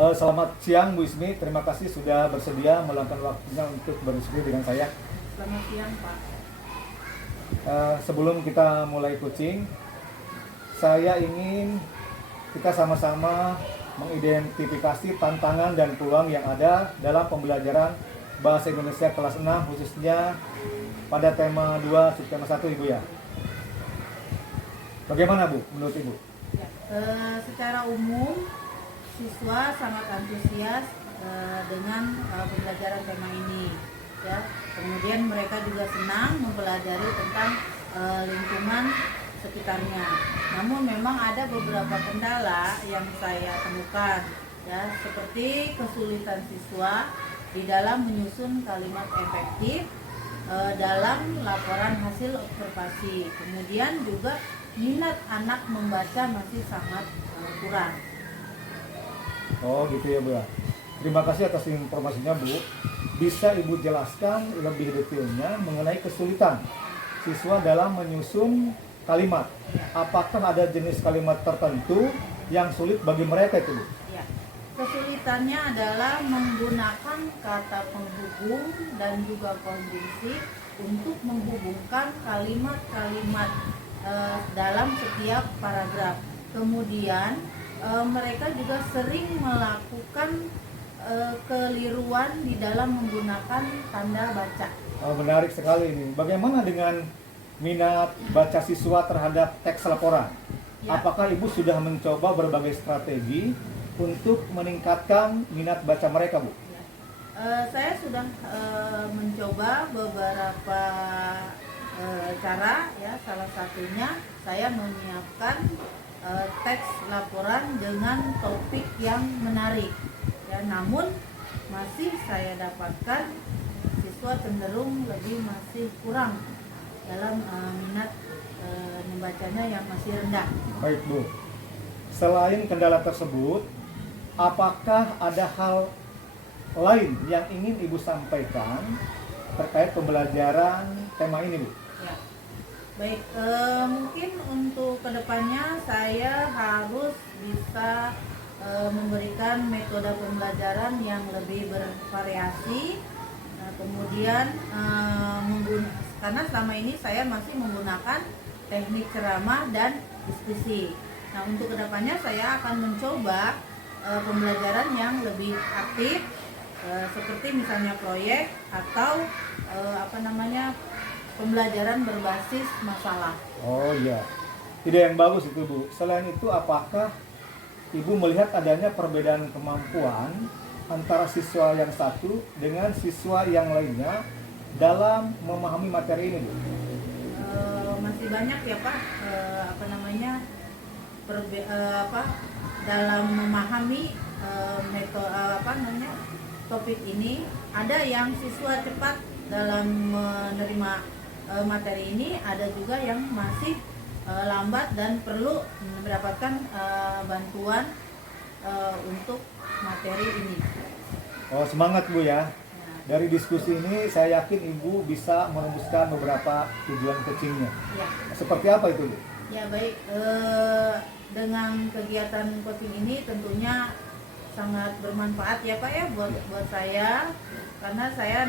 Selamat siang Bu Ismi, terima kasih sudah bersedia meluangkan waktunya untuk berdiskusi dengan saya. Selamat siang, Pak. Sebelum kita mulai coaching, saya ingin kita sama-sama mengidentifikasi tantangan dan peluang yang ada dalam pembelajaran Bahasa Indonesia kelas 6, khususnya pada tema 2, subtema 1, Ibu ya. Bagaimana Bu, menurut Ibu? Ya, secara umum siswa sangat antusias dengan pembelajaran tema ini. Ya, kemudian mereka juga senang mempelajari tentang lingkungan sekitarnya. Namun memang ada beberapa kendala yang saya temukan, ya, seperti kesulitan siswa di dalam menyusun kalimat efektif dalam laporan hasil observasi. Kemudian juga minat anak membaca masih sangat kurang. Oh gitu ya Bu ya. Terima kasih atas informasinya Bu. Bisa Ibu jelaskan lebih detailnya mengenai kesulitan siswa dalam menyusun kalimat? Apakah ada jenis kalimat tertentu yang sulit bagi mereka itu Bu? Ya. Kesulitannya adalah menggunakan kata penghubung dan juga konjungsi untuk menghubungkan kalimat-kalimat dalam setiap paragraf. Kemudian mereka juga sering melakukan keliruan di dalam menggunakan tanda baca. Oh, menarik sekali ini. Bagaimana dengan minat baca siswa terhadap teks laporan? Ya. Apakah Ibu sudah mencoba berbagai strategi untuk meningkatkan minat baca mereka, Bu? Ya. Saya sudah mencoba beberapa cara, ya. Salah satunya saya menyiapkan teks laporan dengan topik yang menarik, ya. Namun masih saya dapatkan siswa cenderung masih kurang dalam minat membacanya yang masih rendah. Baik Bu, selain kendala tersebut, apakah ada hal lain yang ingin Ibu sampaikan terkait pembelajaran tema ini Bu? Ya. Baik, mungkin untuk kedepannya saya harus bisa memberikan metode pembelajaran yang lebih bervariasi. Kemudian karena selama ini saya masih menggunakan teknik ceramah dan diskusi. Nah, untuk kedepannya saya akan mencoba pembelajaran yang lebih aktif, seperti misalnya proyek atau pembelajaran berbasis masalah. Oh iya, ide yang bagus itu Bu. Selain itu, apakah Ibu melihat adanya perbedaan kemampuan antara siswa yang satu dengan siswa yang lainnya dalam memahami materi ini Bu? Masih banyak ya Pak, dalam memahami topik ini. Ada yang siswa cepat dalam menerima materi ini, ada juga yang masih lambat dan perlu mendapatkan bantuan untuk materi ini. Oh, semangat Bu ya. Dari diskusi ini saya yakin Ibu bisa merumuskan beberapa tujuan coachingnya. Ya. Seperti apa itu Bu? Ya baik, dengan kegiatan coaching ini tentunya sangat bermanfaat ya Pak ya buat saya, karena saya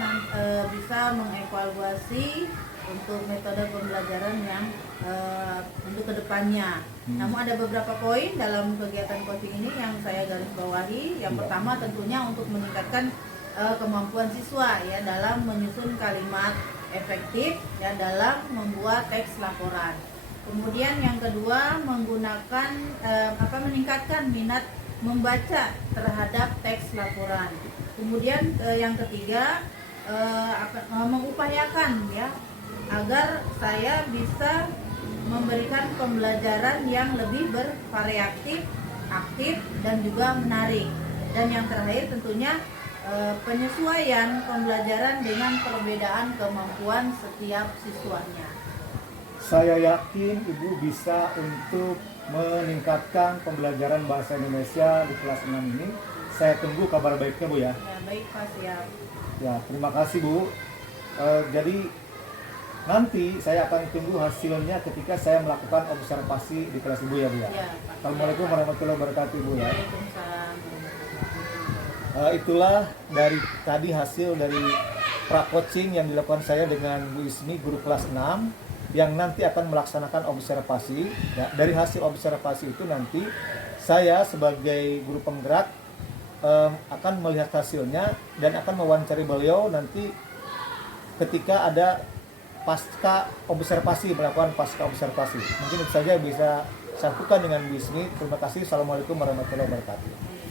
bisa mengevaluasi untuk metode pembelajaran yang untuk kedepannya. Namun ada beberapa poin dalam kegiatan coaching ini yang saya garis bawahi. Yang pertama tentunya untuk meningkatkan kemampuan siswa ya dalam menyusun kalimat efektif ya dalam membuat teks laporan. Kemudian yang kedua menggunakan meningkatkan minat membaca terhadap teks laporan. Kemudian yang ketiga mengupayakan ya agar saya bisa memberikan pembelajaran yang lebih bervariatif, aktif dan juga menarik. Dan yang terakhir tentunya penyesuaian pembelajaran dengan perbedaan kemampuan setiap siswanya. Saya yakin Ibu bisa untuk meningkatkan pembelajaran bahasa Indonesia di kelas 6 ini. Saya tunggu kabar baiknya Bu ya. Ya baik Pak, siap. Ya, terima kasih Bu. Jadi nanti saya akan tunggu hasilnya ketika saya melakukan observasi di kelas Ibu ya Bu ya. Ya, Pak. Assalamualaikum warahmatullahi wabarakatuh Bu ya. Waalaikumsalam. Itulah dari tadi hasil dari pra-coaching yang dilakukan saya dengan Bu Ismi, guru kelas 6, yang nanti akan melaksanakan observasi. Ya, dari hasil observasi itu nanti saya sebagai guru penggerak akan melihat hasilnya dan akan mewawancari beliau nanti ketika ada pasca observasi, melakukan pasca observasi. Mungkin itu saja bisa satukan dengan Bu Ismi. Terima kasih. Assalamualaikum warahmatullahi wabarakatuh.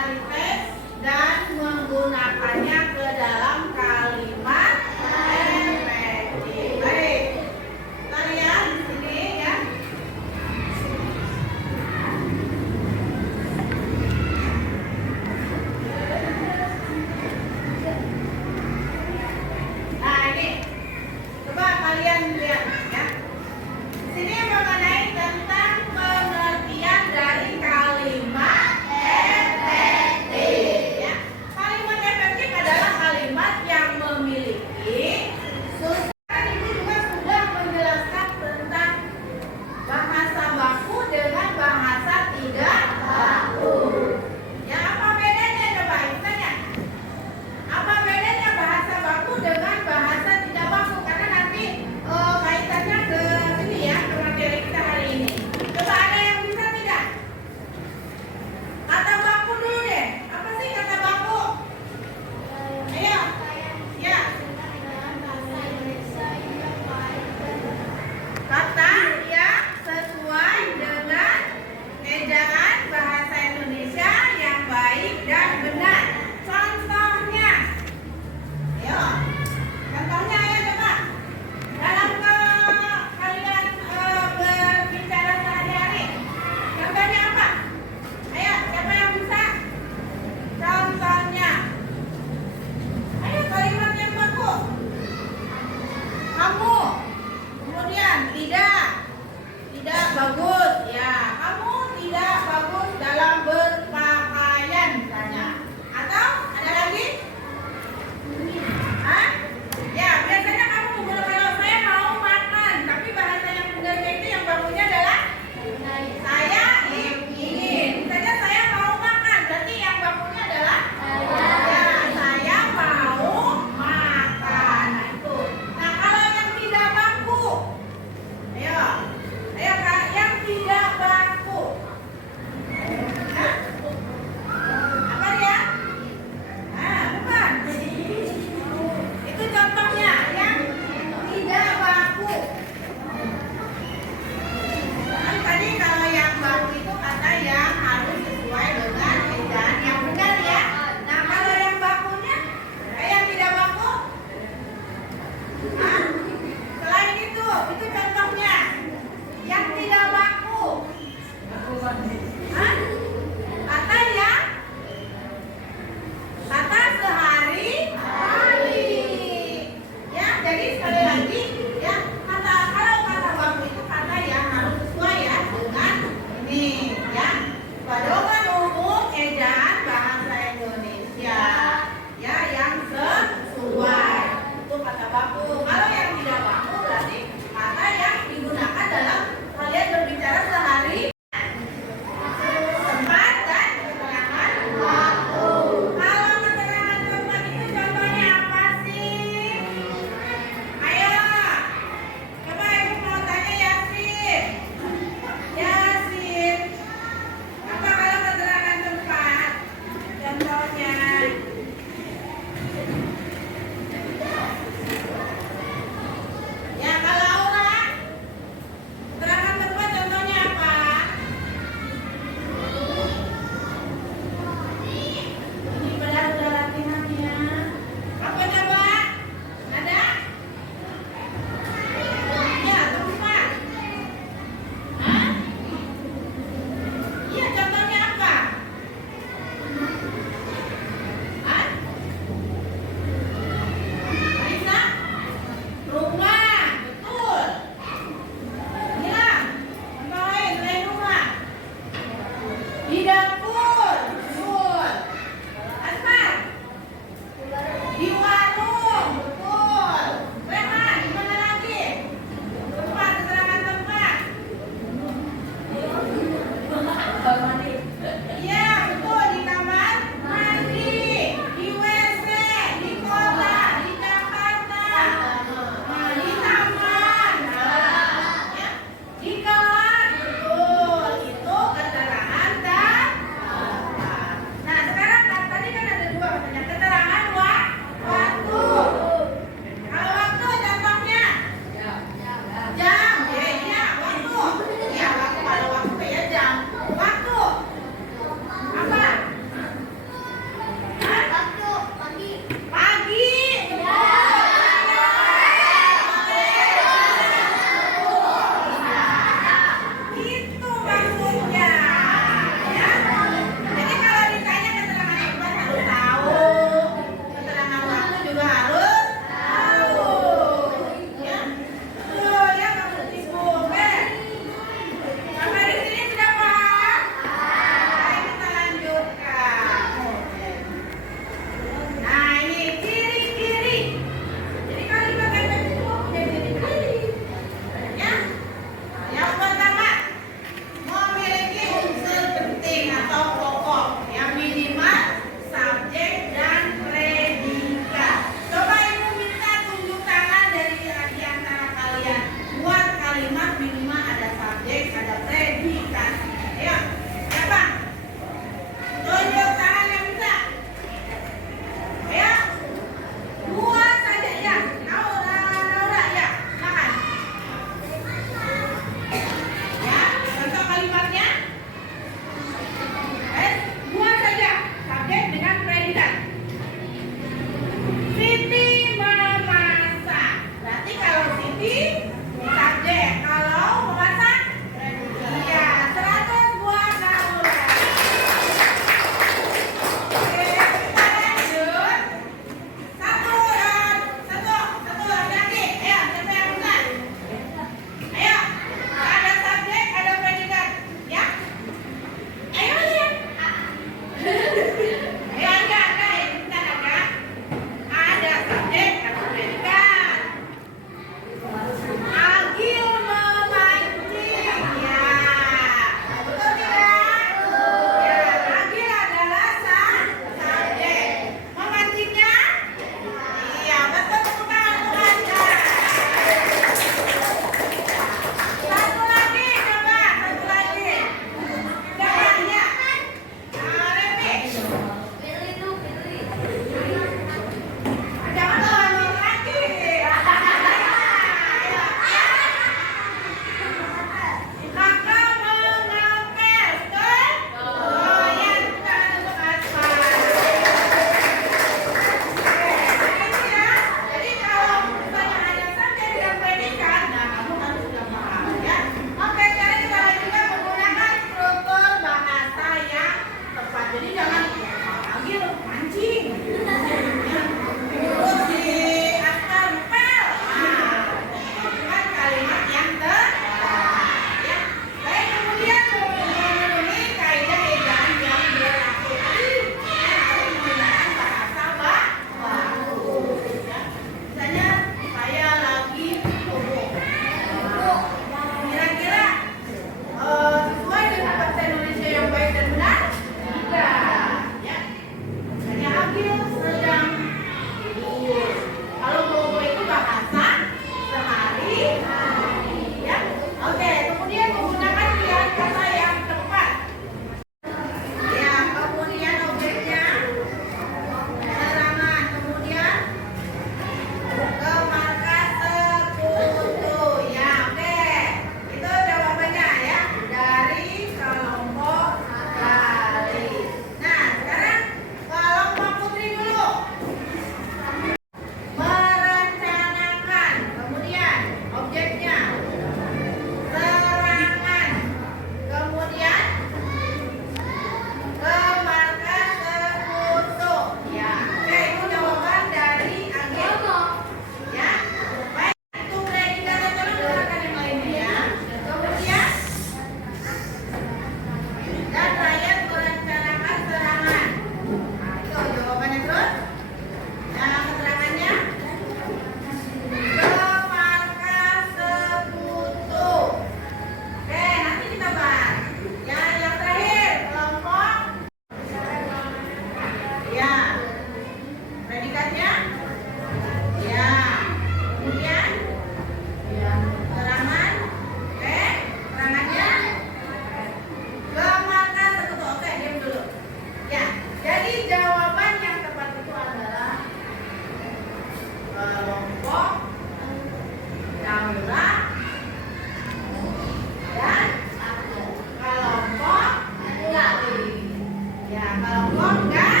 Ya, kalau mau enggak?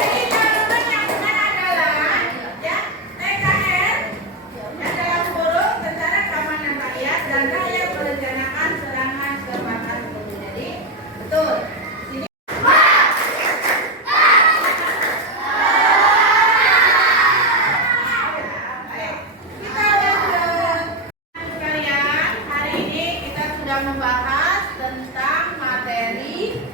Jadi jawaban yang benar adalah ya TKR adalah forum tentara keamanan rakyat dan rakyat merencanakan serangan ke markas itu. Jadi betul. Sini. Baik, kita lanjut. Sekalian, hari ini kita sudah membahas tentang materi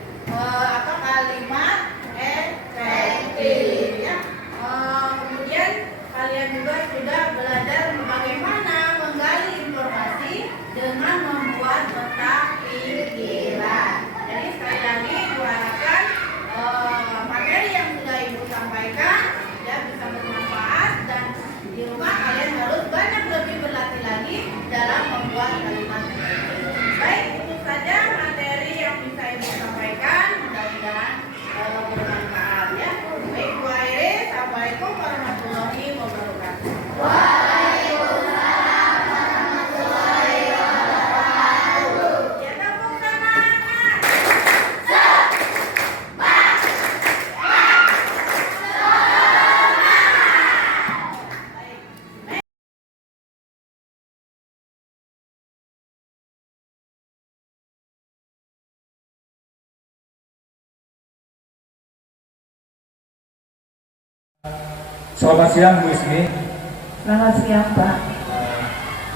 kalimat efektif ya. Kemudian kalian juga sudah belajar bagaimana menggali informasi dengan membuat peta pikiran. Jadi sekali lagi Ibu harapkan materi yang sudah Ibu sampaikan ya bisa bermanfaat dan di rumah kalian harus banyak lebih berlatih lagi dalam membuat kalimat efektif. Baik, itu saja materi yang bisa Ibu sampaikan. Mudah-mudahan bermanfaat ya. Baik, Bu Iris, Assalamualaikum warahmatullahi wabarakatuh. Waalaikumsalam warahmatullahi wabarakatuh. Ya, tepuk semangat. Selamat siang Bu Ismi. Selamat siang, Pak.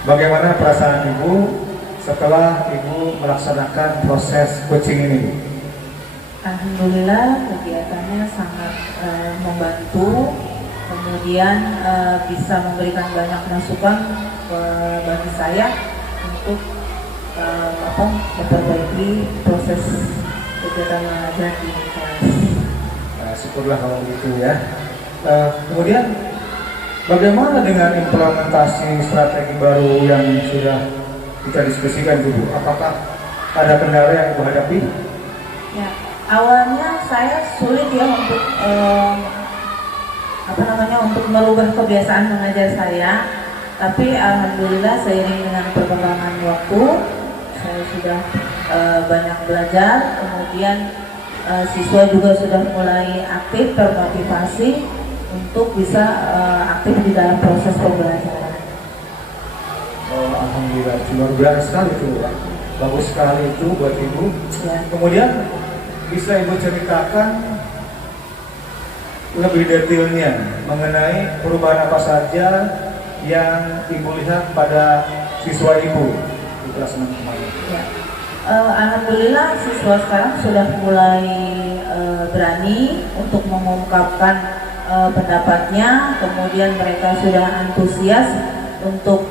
Bagaimana perasaan Ibu setelah Ibu melaksanakan proses coaching ini, Bu? Alhamdulillah kegiatannya sangat membantu, kemudian bisa memberikan banyak masukan bagi saya untuk memperbaiki proses kegiatan mengajar di kelas. Syukurlah kalau begitu ya. Kemudian bagaimana dengan implementasi strategi baru yang sudah kita diskusikan dulu? Apakah ada kendala yang Ibu hadapi? Ya, awalnya saya sulit ya untuk untuk merubah kebiasaan mengajar saya, tapi alhamdulillah seiring dengan perkembangan waktu saya sudah banyak belajar, kemudian siswa juga sudah mulai aktif, termotivasi untuk bisa aktif di dalam proses pembelajaran. Oh, alhamdulillah, luar biasa sekali itu ya. Bagus sekali itu buat Ibu. Ya. Kemudian bisa Ibu ceritakan lebih detailnya mengenai perubahan apa saja yang Ibu lihat pada siswa Ibu di kelas 6 kemarin. Ya. Alhamdulillah siswa sekarang sudah mulai berani untuk mengungkapkan pendapatnya, kemudian mereka sudah antusias untuk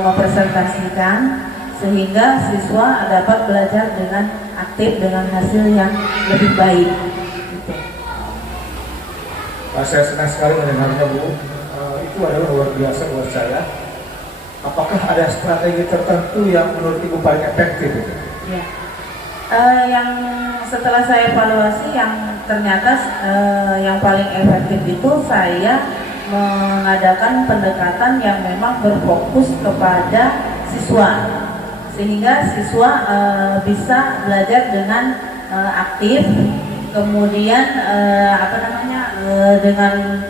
mempresentasikan, sehingga siswa dapat belajar dengan aktif dengan hasil yang lebih baik. Gitu. Saya senang sekali mendengarnya Bu. Itu adalah luar biasa buat saya. Apakah ada strategi tertentu yang menurut Ibu paling efektif? Ya. Yang setelah saya evaluasi, yang ternyata yang paling efektif itu saya mengadakan pendekatan yang memang berfokus kepada siswa, sehingga siswa bisa belajar dengan aktif, kemudian dengan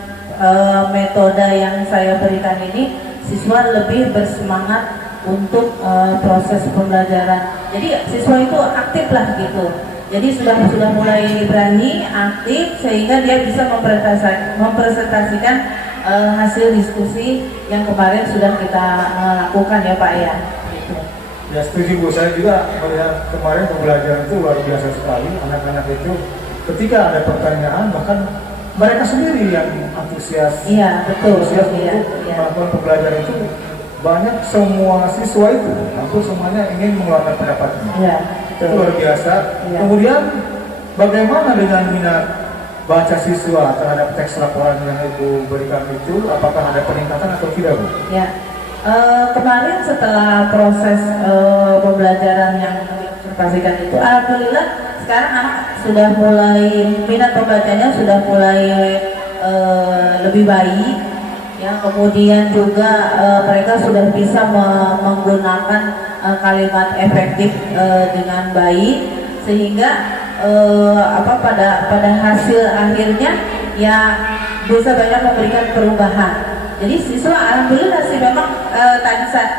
metode yang saya berikan ini siswa lebih bersemangat untuk proses pembelajaran. Jadi siswa itu aktif lah gitu. Jadi sudah mulai berani, aktif, sehingga dia bisa mempresentasikan hasil diskusi yang kemarin sudah kita lakukan ya Pak ya. Gitu. Ya setuju Bu, saya juga melihat kemarin pembelajaran itu luar biasa sekali. Anak-anak itu ketika ada pertanyaan bahkan mereka sendiri yang antusias. Iya betul. Antusias Iya, untuk iya. melakukan pembelajaran itu. Banyak semua siswa itu, hampir semuanya ingin mengeluarkan pendapatnya. Iya, Itu luar biasa. Iya. Kemudian bagaimana dengan minat baca siswa terhadap teks laporan yang Ibu berikan itu? Apakah ada peningkatan atau tidak, Bu? Ya, kemarin setelah proses pembelajaran yang dipresentasikan itu, alhamdulillah sekarang anak sudah mulai minat pembacanya sudah mulai lebih baik. ya kemudian juga mereka sudah bisa menggunakan kalimat efektif dengan baik, sehingga pada hasil akhirnya ya bisa banyak memberikan perubahan. Jadi siswa alhamdulillah sih memang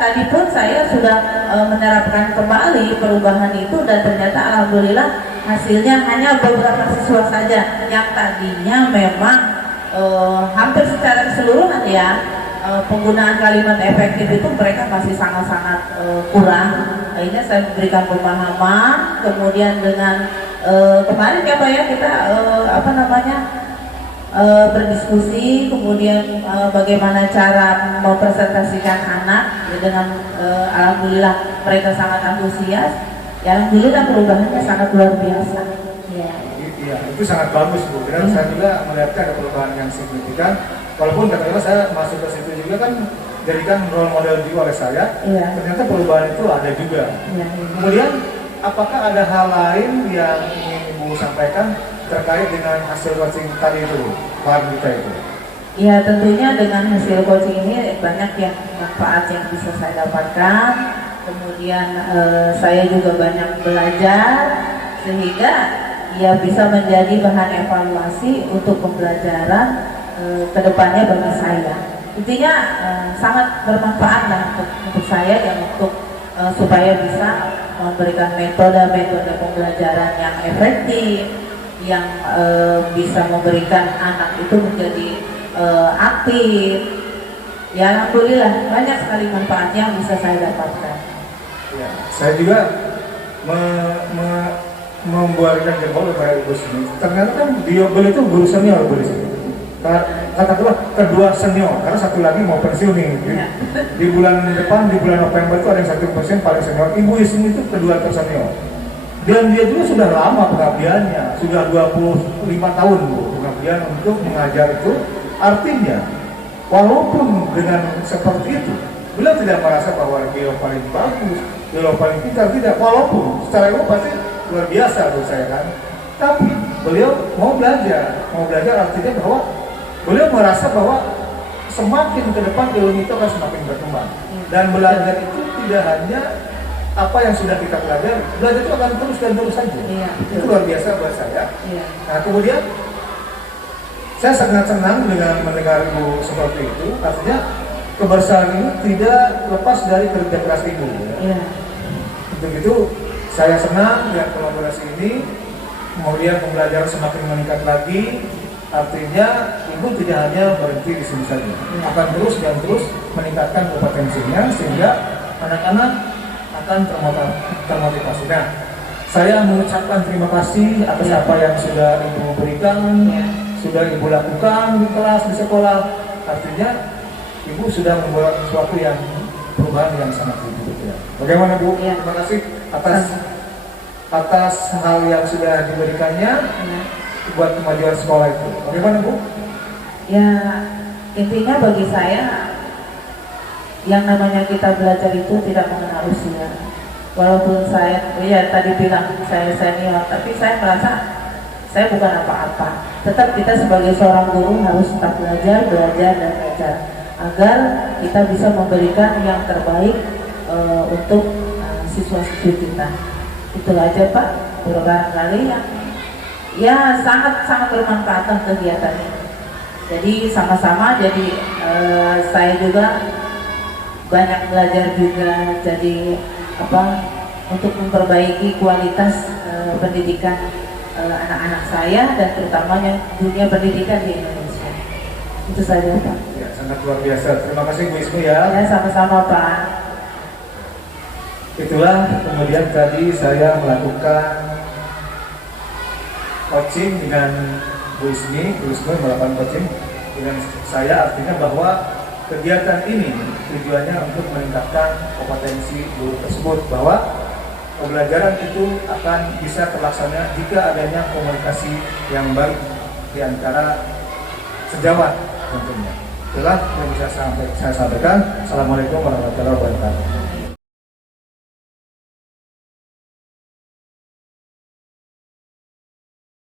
tadi pun saya sudah menerapkan kembali perubahan itu, dan ternyata alhamdulillah hasilnya hanya beberapa siswa saja yang tadinya memang hampir secara keseluruhan ya penggunaan kalimat efektif itu mereka masih sangat-sangat kurang. Akhirnya saya memberikan pemahaman, kemudian dengan kemarin ya Pak ya kita berdiskusi, kemudian bagaimana cara mempresentasikan anak ya, dengan alhamdulillah mereka sangat antusias. Ya alhamdulillah perubahannya sangat luar biasa. Ya. Iya, itu sangat bagus Bu. Dan saya juga melihatnya ada perubahan yang signifikan. Walaupun katakanlah saya masuk ke situ juga kan jadikan role model juga oleh saya. Iya. Ternyata perubahan itu ada juga. Iya. Kemudian apakah ada hal lain yang ingin Ibu sampaikan terkait dengan hasil coaching tadi itu, Pak Gita itu? Ya tentunya dengan hasil coaching ini banyak yang manfaat yang bisa saya dapatkan. Kemudian saya juga banyak belajar, sehingga ya bisa menjadi bahan evaluasi untuk pembelajaran kedepannya bagi saya. Intinya sangat bermanfaat lah untuk saya dan untuk supaya bisa memberikan metode-metode pembelajaran yang efektif, yang bisa memberikan anak itu menjadi aktif. Ya alhamdulillah banyak sekali manfaatnya yang bisa saya dapatkan. Ya, saya juga membuatkan jempol kepada Ibu Sini. Ternyata kan beliau itu guru senior Bu Sini. Katakanlah kedua senior, karena satu lagi mau pensiun nih. Di bulan depan, di bulan November itu ada yang satu pensiun paling senior. Ibu Sini itu kedua tersenior. Dan dia juga sudah lama pengabdiannya, sudah 25 tahun Bu, pengabdian untuk mengajar itu. Artinya, walaupun dengan seperti itu, beliau tidak merasa bahwa beliau paling bagus, beliau paling pintar, tidak. Walaupun secara ilmu pasti luar biasa menurut saya kan. Tapi beliau mau belajar artinya bahwa beliau merasa bahwa semakin ke depan ilmu itu akan semakin berkembang. Dan belajar itu tidak hanya apa yang sudah kita belajar itu akan terus dan terus saja. Iya, itu luar biasa buat saya. Iya. Nah kemudian saya sangat senang dengan mendengar Ibu seperti itu. Artinya kebersamaan ini tidak lepas dari kerja keras Ibu. Iya. Untuk itu saya senang dengan kolaborasi ini. Kemudian pembelajaran semakin meningkat lagi. Artinya Ibu tidak hanya berhenti di sini saja, akan terus dan terus meningkatkan kompetensinya sehingga anak-anak akan termotivasi. Nah, saya mengucapkan terima kasih atas apa yang sudah Ibu berikan, sudah Ibu lakukan di kelas, di sekolah. Artinya Ibu sudah membuat sesuatu yang perubahan yang sangat tinggi. Bagaimana Bu? Ya. Terima kasih atas hal yang sudah diberikannya buat kemajuan sekolah itu. Bagaimana Bu? Ya intinya bagi saya yang namanya kita belajar itu tidak mengenal usia. Walaupun saya tadi bilang saya senior, tapi saya merasa saya bukan apa-apa. Tetap kita sebagai seorang guru harus tetap belajar dan belajar agar kita bisa memberikan yang terbaik untuk siswa-siswi kita. Itulah aja Pak, barangkali ya sangat bermanfaat kegiatan ini. Jadi sama-sama, jadi saya juga banyak belajar juga, jadi untuk memperbaiki kualitas pendidikan anak-anak saya dan terutamanya dunia pendidikan di Indonesia. Itu saja Pak. Ya, sangat luar biasa. Terima kasih Bu Ismu ya. Ya sama-sama Pak. Itulah kemudian tadi saya melakukan coaching dengan Bu Ismi melakukan coaching dengan saya, artinya bahwa kegiatan ini tujuannya untuk meningkatkan kompetensi guru tersebut, bahwa pembelajaran itu akan bisa terlaksana jika adanya komunikasi yang baik di antara sejawat tentunya. Itulah yang bisa saya sampaikan. Assalamualaikum warahmatullahi wabarakatuh.